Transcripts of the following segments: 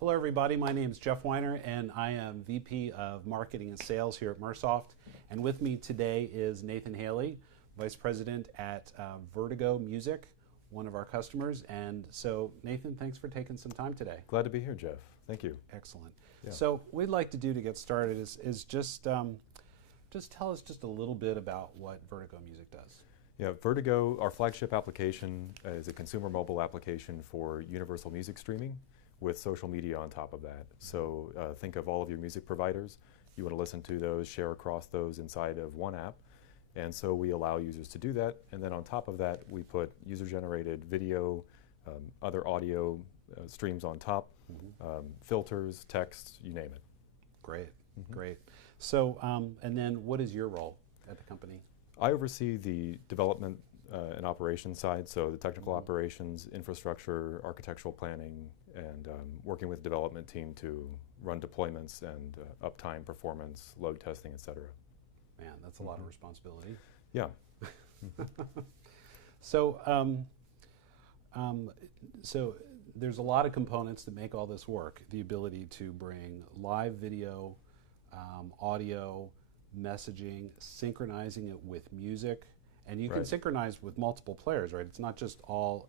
Hello everybody, my name is Jeff Weiner and I am VP of Marketing and Sales here at Mersoft. And with me today is Nathan Haley, Vice President at Vertigo Music, one of our customers. And so Nathan, thanks for taking some time today. Glad to be here, Jeff. Thank you. Excellent. Yeah. So what we'd like to do to get started is just tell us just a little bit about what Vertigo Music does. Yeah, Vertigo, our flagship application, is a consumer mobile application for universal music streaming with social media on top of that. So think of all of your music providers. You want to listen to those, share across those inside of one app. And so we allow users to do that. And then on top of that, we put user-generated video, other audio streams on top, filters, text, you name it. Great, great. So, and then what is your role at the company? I oversee the development and operations side, so the technical operations, infrastructure, architectural planning, and working with the development team to run deployments and uptime, performance, load testing, etc. Man, that's a lot of responsibility. Yeah. So, so there's a lot of components that make all this work. The ability to bring live video, audio, messaging, synchronizing it with music, and you can synchronize with multiple players, right? It's not just all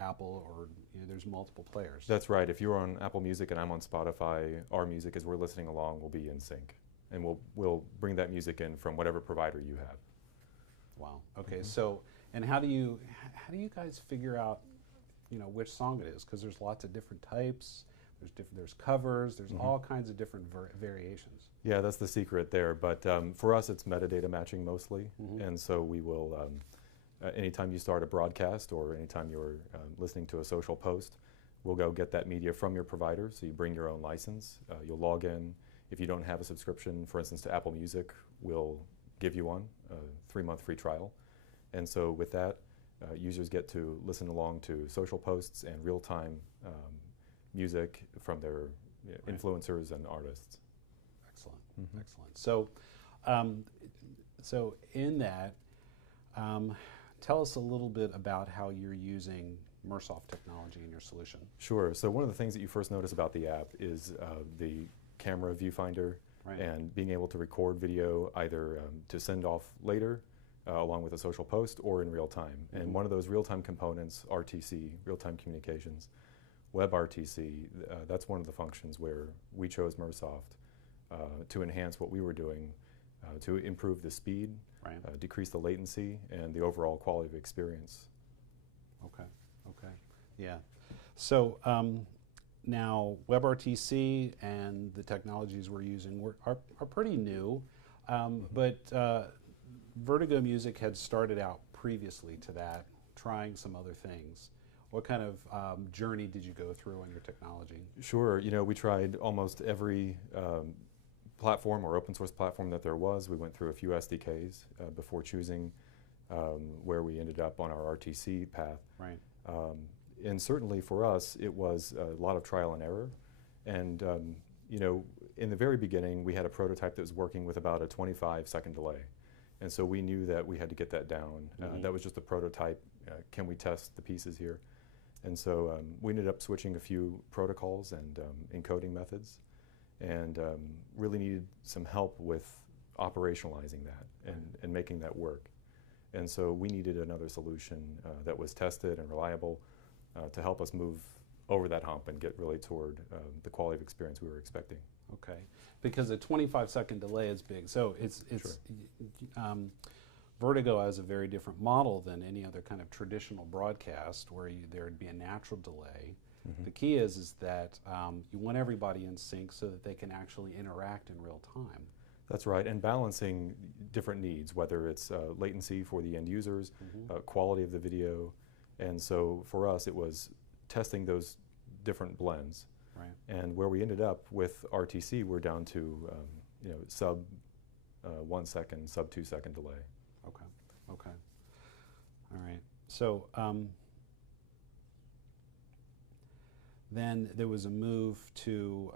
Apple, or there's multiple players. That's right. If you're on Apple Music and I'm on Spotify, our music as we're listening along will be in sync, and we'll bring that music in from whatever provider you have. Wow. Okay. So, and how do you guys figure out, which song it is? Because there's lots of different types. There's covers. There's all kinds of different variations. Yeah, that's the secret there. But for us, it's metadata matching mostly, and so we will. Anytime you start a broadcast or anytime you're listening to a social post, we'll go get that media from your provider. So you bring your own license. You'll log in. If you don't have a subscription, for instance, to Apple Music, we'll give you one, a 3-month free trial. And so with that, users get to listen along to social posts and real-time music from their influencers and artists. Excellent, excellent. So, so in that, tell us a little bit about how you're using Mersoft technology in your solution. Sure. So one of the things that you first notice about the app is the camera viewfinder and being able to record video either to send off later along with a social post or in real time. And one of those real-time components, RTC, real-time communications, WebRTC, that's one of the functions where we chose Mersoft to enhance what we were doing to improve the speed, decrease the latency, and the overall quality of experience. Okay, okay, yeah. So now WebRTC and the technologies we're using are pretty new, but Vertigo Music had started out previously to that, trying some other things. What kind of journey did you go through on your technology? Sure. We tried almost every platform or open source platform that there was. We went through a few SDKs before choosing where we ended up on our RTC path. Right. And certainly for us, it was a lot of trial and error. And in the very beginning, we had a prototype that was working with about a 25-second delay. And so we knew that we had to get that down. That was just a prototype. Can we test the pieces here? And so we ended up switching a few protocols and encoding methods, and really needed some help with operationalizing that and making that work. And so we needed another solution that was tested and reliable to help us move over that hump and get really toward the quality of experience we were expecting. Okay, because a 25-second delay is big. So it's Vertigo has a very different model than any other kind of traditional broadcast where there would be a natural delay. The key is that you want everybody in sync so that they can actually interact in real time. That's right, and balancing different needs, whether it's latency for the end users, quality of the video, and so for us it was testing those different blends. Right. And where we ended up with RTC, we're down to sub 1 second, sub 2 second delay. Okay. Okay. All right. So then there was a move to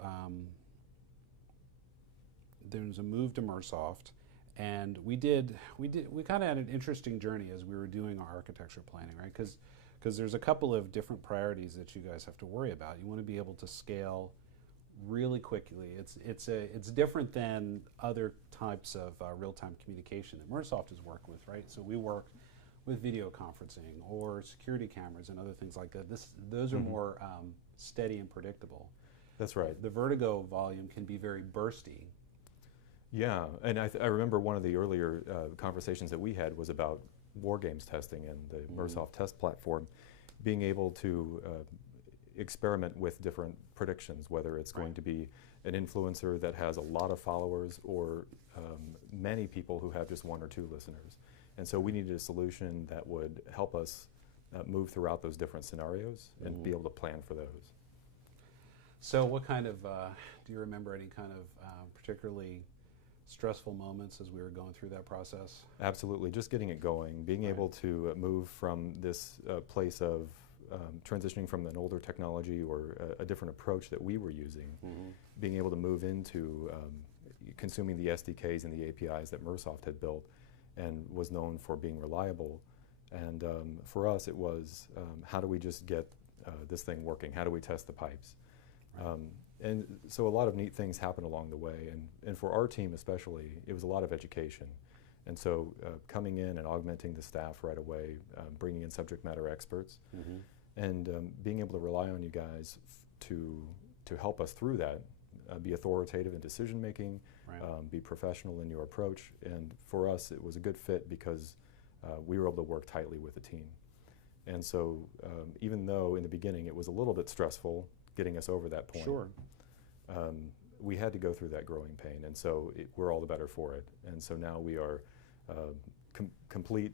Mersoft, and we kind of had an interesting journey as we were doing our architecture planning, right? Because because there's a couple of different priorities that you guys have to worry about. You want to be able to scale really quickly. It's different than other types of real-time communication that Mersoft has worked with, right? So we work with video conferencing or security cameras and other things like that. Those are more steady and predictable. That's right. The Vertigo volume can be very bursty. Yeah, and I remember one of the earlier conversations that we had was about war games testing and the Mersoft test platform, being able to experiment with different predictions, whether it's going to be an influencer that has a lot of followers or many people who have just one or two listeners. And so we needed a solution that would help us move throughout those different scenarios and be able to plan for those. So what kind of, do you remember any kind of particularly stressful moments as we were going through that process? Absolutely, just getting it going, being able to move from this place of transitioning from an older technology or a different approach that we were using, being able to move into consuming the SDKs and the APIs that Mersoft had built and was known for being reliable. And for us it was, how do we just get this thing working? How do we test the pipes? And so a lot of neat things happen along the way, and for our team especially, it was a lot of education. And so coming in and augmenting the staff right away, bringing in subject matter experts, and being able to rely on you guys to help us through that, be authoritative in decision making, be professional in your approach. And for us it was a good fit because we were able to work tightly with the team. And so even though in the beginning it was a little bit stressful getting us over that point, we had to go through that growing pain, and so we're all the better for it. And so now we are complete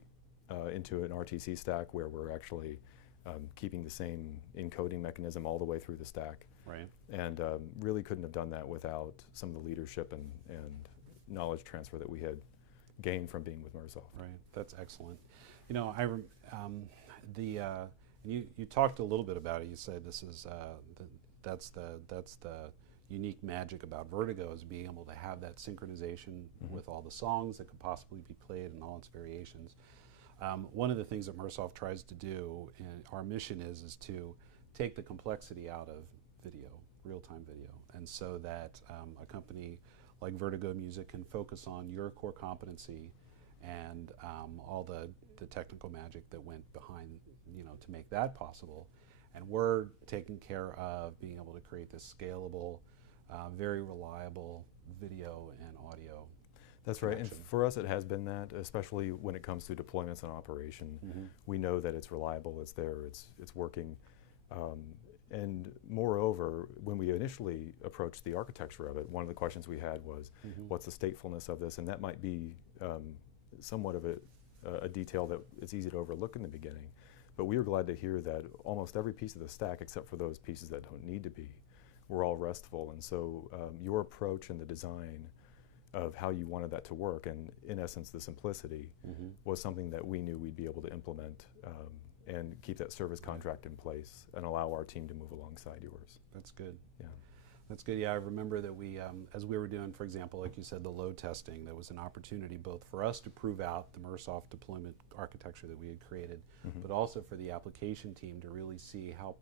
into an RTC stack where we're actually keeping the same encoding mechanism all the way through the stack. And really couldn't have done that without some of the leadership and knowledge transfer that we had gained from being with Mersoft. That's excellent. You know, you talked a little bit about it. You said this is that's the unique magic about Vertigo, is being able to have that synchronization with all the songs that could possibly be played and all its variations. One of the things that Mersoft tries to do, and our mission is to take the complexity out of video, real-time video, and so that a company like Vertigo Music can focus on your core competency and all the technical magic that went behind, to make that possible. And we're taking care of being able to create this scalable, very reliable video and audio. That's right, and for us it has been that, especially when it comes to deployments and operation. We know that it's reliable, it's there, it's working. And moreover, when we initially approached the architecture of it, one of the questions we had was, what's the statefulness of this? And that might be somewhat of a detail that it's easy to overlook in the beginning. But we were glad to hear that almost every piece of the stack, except for those pieces that don't need to be, were all RESTful. And so your approach and the design of how you wanted that to work, and in essence the simplicity, was something that we knew we'd be able to implement and keep that service contract in place and allow our team to move alongside yours. That's good. Yeah. That's good. Yeah, I remember that we, as we were doing, for example, like you said, the load testing, there was an opportunity both for us to prove out the Mersoft deployment architecture that we had created, but also for the application team to really see how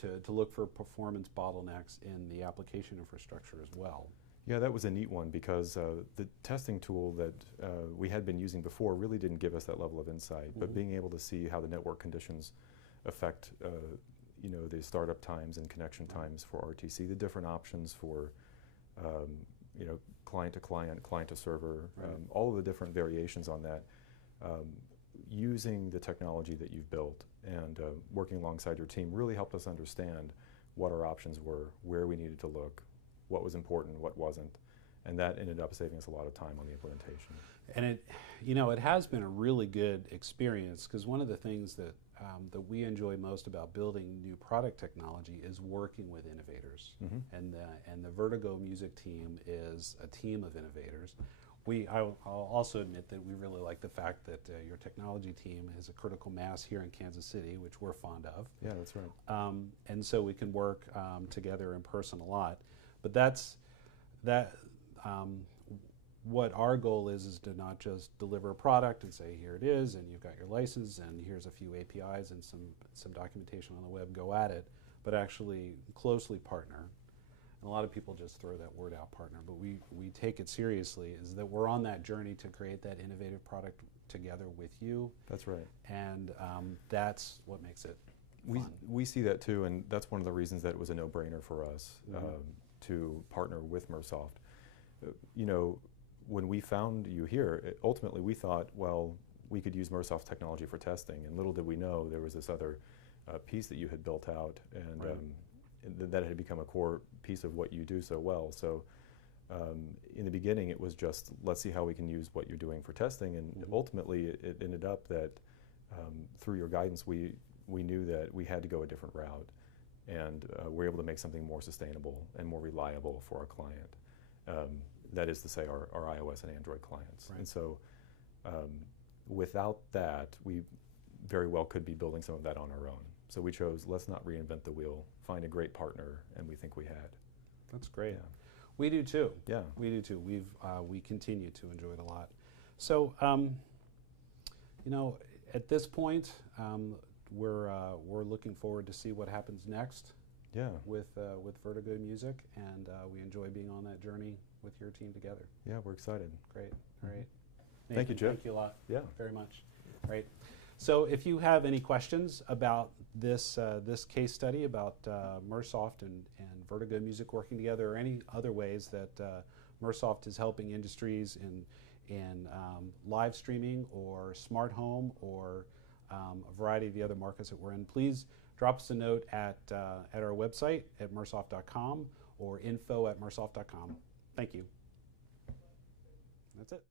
to look for performance bottlenecks in the application infrastructure as well. Yeah, that was a neat one because the testing tool that we had been using before really didn't give us that level of insight, but being able to see how the network conditions affect the startup times and connection times for RTC, the different options for client to client, client to server, all of the different variations on that, using the technology that you've built and working alongside your team really helped us understand what our options were, where we needed to look, what was important, what wasn't, and that ended up saving us a lot of time on the implementation. And it has been a really good experience, because one of the things that we enjoy most about building new product technology is working with innovators. And the Vertigo Music team is a team of innovators. I'll also admit that we really like the fact that your technology team is a critical mass here in Kansas City, which we're fond of. Yeah, that's right. And so we can work together in person a lot. But what our goal is to not just deliver a product and say, here it is, and you've got your license, and here's a few APIs and some documentation on the web, go at it, but actually closely partner. And a lot of people just throw that word out, partner, but we take it seriously, is that we're on that journey to create that innovative product together with you. That's right. And that's what makes it fun. We see that too, and that's one of the reasons that it was a no-brainer for us to partner with Mersoft. You know, when we found you here, ultimately we thought, well, we could use Mersoft technology for testing, and little did we know there was this other piece that you had built out, and that had become a core piece of what you do so well. So in the beginning it was just, let's see how we can use what you're doing for testing, and ultimately it ended up that through your guidance we knew that we had to go a different route, and we're able to make something more sustainable and more reliable for our client. That is to say, our iOS and Android clients. Right. And so without that, we very well could be building some of that on our own. So we chose, let's not reinvent the wheel, find a great partner, and we think we had. That's great. Yeah. We do too. Yeah. We do too. We continue to enjoy it a lot. So, you know, at this point, we're looking forward to see what happens next. Yeah. With Vertigo Music, and we enjoy being on that journey with your team together. Yeah, we're excited. Great, great. Thank you, Jim. Thank you a lot. Yeah. Very much. Right. So if you have any questions about this this case study about Mersoft and Vertigo Music working together, or any other ways that Mersoft is helping industries in live streaming or smart home or a variety of the other markets that we're in, please drop us a note at our website at mersoft.com or info@mersoft.com. Thank you. That's it.